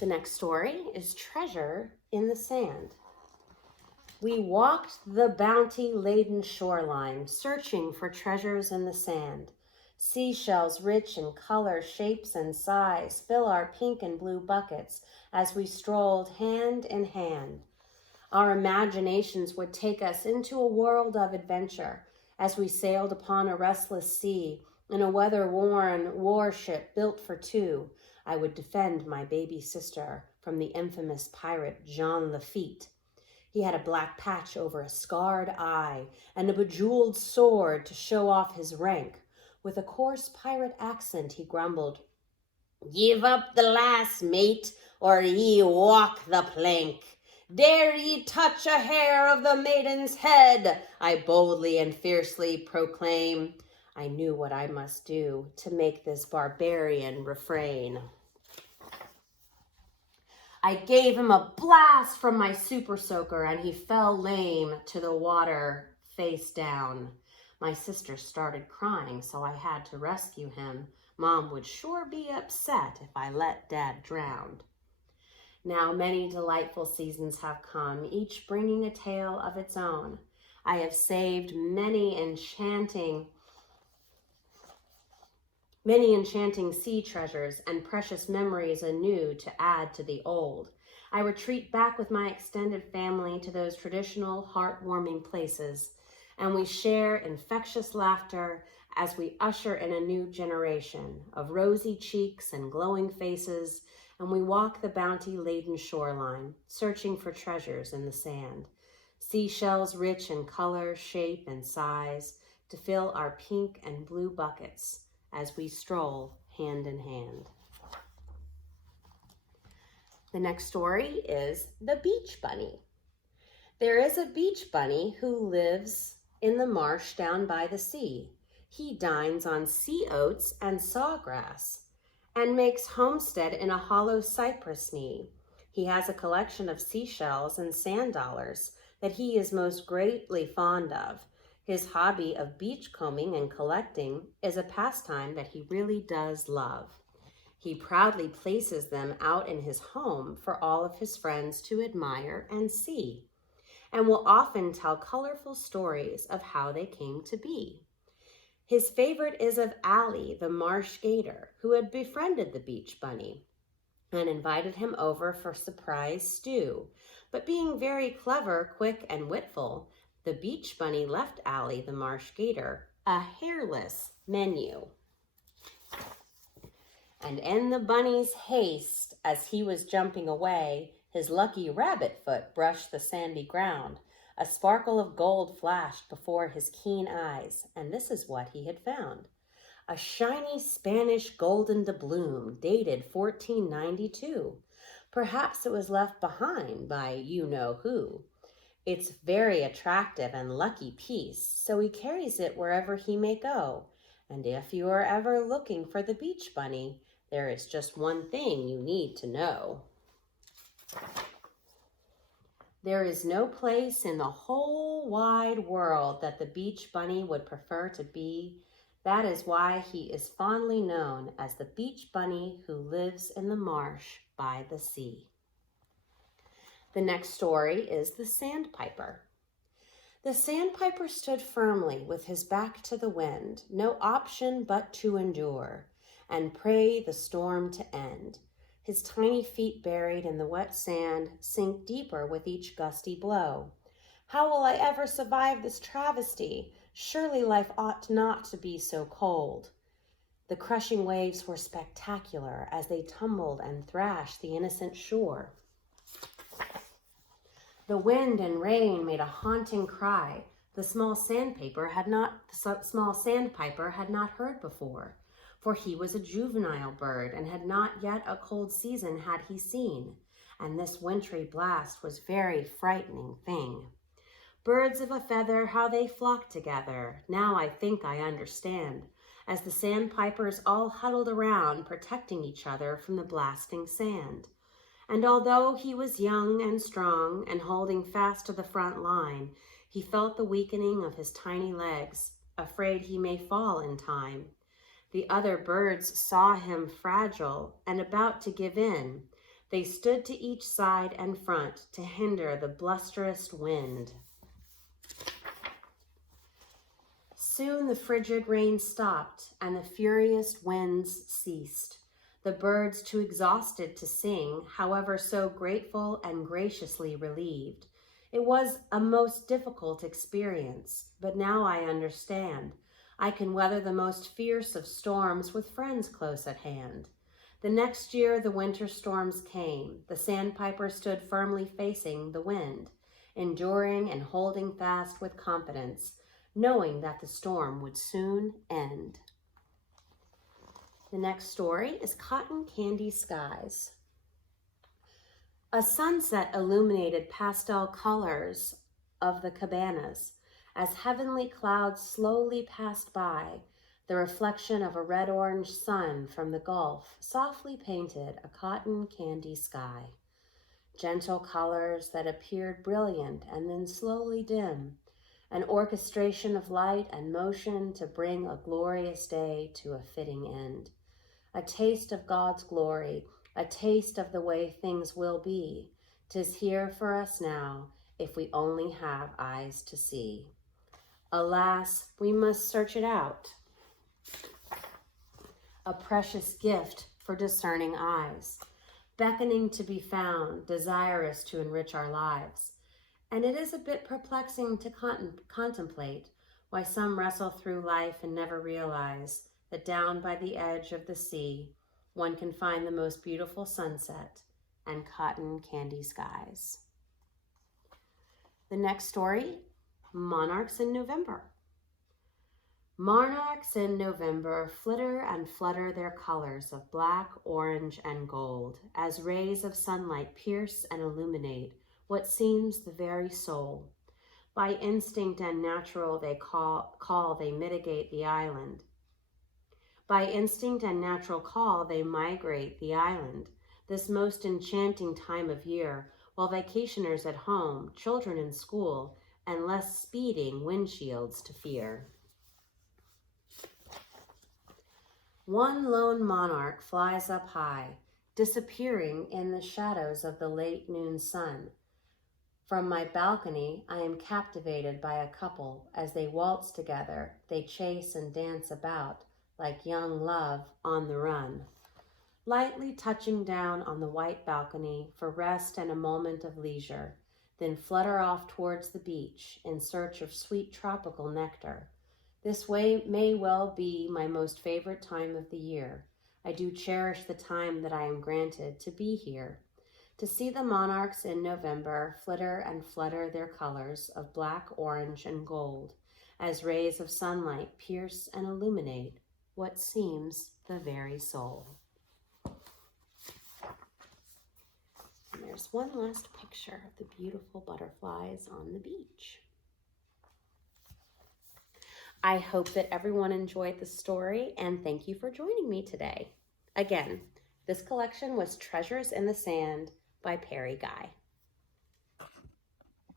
The next story is Treasure in the Sand. We walked the bounty-laden shoreline, searching for treasures in the sand. Seashells rich in color, shapes, and size fill our pink and blue buckets as we strolled hand in hand. Our imaginations would take us into a world of adventure as we sailed upon a restless sea in a weather-worn warship built for two. I would defend my baby sister from the infamous pirate Jean Lafitte. He had a black patch over a scarred eye and a bejeweled sword to show off his rank. With a coarse pirate accent, he grumbled, "Give up the lass, mate, or ye walk the plank. Dare ye touch a hair of the maiden's head, I boldly and fiercely proclaim." I knew what I must do to make this barbarian refrain. I gave him a blast from my super soaker and he fell lame to the water face down. My sister started crying, so I had to rescue him. Mom would sure be upset if I let Dad drown. Now many delightful seasons have come, each bringing a tale of its own. I have saved many enchanting sea treasures and precious memories anew to add to the old. I retreat back with my extended family to those traditional, heartwarming places, and we share infectious laughter as we usher in a new generation of rosy cheeks and glowing faces, and we walk the bounty-laden shoreline, searching for treasures in the sand. Seashells rich in color, shape, and size to fill our pink and blue buckets as we stroll hand in hand. The next story is The Beach Bunny. There is a beach bunny who lives in the marsh down by the sea. He dines on sea oats and sawgrass and makes homestead in a hollow cypress knee. He has a collection of seashells and sand dollars that he is most greatly fond of. His hobby of beachcombing and collecting is a pastime that he really does love. He proudly places them out in his home for all of his friends to admire and see, and will often tell colorful stories of how they came to be. His favorite is of Allie, the marsh gator, who had befriended the beach bunny and invited him over for surprise stew. But being very clever, quick, and witful, the beach bunny left Allie, the marsh gator, a hairless menu. And in the bunny's haste, as he was jumping away, his lucky rabbit foot brushed the sandy ground. A sparkle of gold flashed before his keen eyes, and this is what he had found. A shiny Spanish golden doubloon dated 1492. Perhaps it was left behind by you-know-who. It's very attractive and lucky piece, so he carries it wherever he may go. And if you are ever looking for the beach bunny, there is just one thing you need to know. There is no place in the whole wide world that the beach bunny would prefer to be. That is why he is fondly known as the beach bunny who lives in the marsh by the sea. The next story is The Sandpiper. The sandpiper stood firmly with his back to the wind, no option but to endure, and pray the storm to end. His tiny feet buried in the wet sand sink deeper with each gusty blow. How will I ever survive this travesty? Surely life ought not to be so cold. The crushing waves were spectacular as they tumbled and thrashed the innocent shore. The wind and rain made a haunting cry the small sandpiper had not heard before, for he was a juvenile bird and had not yet a cold season had he seen, and this wintry blast was very frightening thing. Birds of a feather, how they flock together, now I think I understand, as the sandpipers all huddled around, protecting each other from the blasting sand. And although he was young and strong and holding fast to the front line, he felt the weakening of his tiny legs, afraid he may fall in time. The other birds saw him fragile and about to give in, They stood to each side and front to hinder the blusterous wind. Soon the frigid rain stopped and the furious winds ceased. The birds, too exhausted to sing, however so grateful and graciously relieved. It was a most difficult experience, but now I understand. I can weather the most fierce of storms with friends close at hand. The next year the winter storms came. The sandpiper stood firmly facing the wind, enduring and holding fast with confidence, knowing that the storm would soon end. The next story is Cotton Candy Skies. A sunset illuminated pastel colors of the cabanas as heavenly clouds slowly passed by. The reflection of a red-orange sun from the Gulf softly painted a cotton candy sky. Gentle colors that appeared brilliant and then slowly dim. An orchestration of light and motion to bring a glorious day to a fitting end. A taste of God's glory, a taste of the way things will be. 'Tis here for us now, if we only have eyes to see. Alas, we must search it out. A precious gift for discerning eyes, beckoning to be found, desirous to enrich our lives. And it is a bit perplexing to contemplate why some wrestle through life and never realize that down by the edge of the sea, one can find the most beautiful sunset and cotton candy skies. The next story, Monarchs in November. Monarchs in November flitter and flutter their colors of black, orange, and gold as rays of sunlight pierce and illuminate what seems the very soul. By instinct and natural they mitigate the island. By instinct and natural call, they migrate the island, this most enchanting time of year, while vacationers at home, children in school, and less speeding windshields to fear. One lone monarch flies up high, disappearing in the shadows of the late noon sun. From my balcony, I am captivated by a couple. As they waltz together, they chase and dance about, like young love on the run. Lightly touching down on the white balcony for rest and a moment of leisure, then flutter off towards the beach in search of sweet tropical nectar. This way may well be my most favorite time of the year. I do cherish the time that I am granted to be here, to see the monarchs in November flitter and flutter their colors of black, orange, and gold as rays of sunlight pierce and illuminate what seems the very soul. And there's one last picture of the beautiful butterflies on the beach. I hope that everyone enjoyed the story, and thank you for joining me today. Again, this collection was Treasures in the Sand by Perry Guy.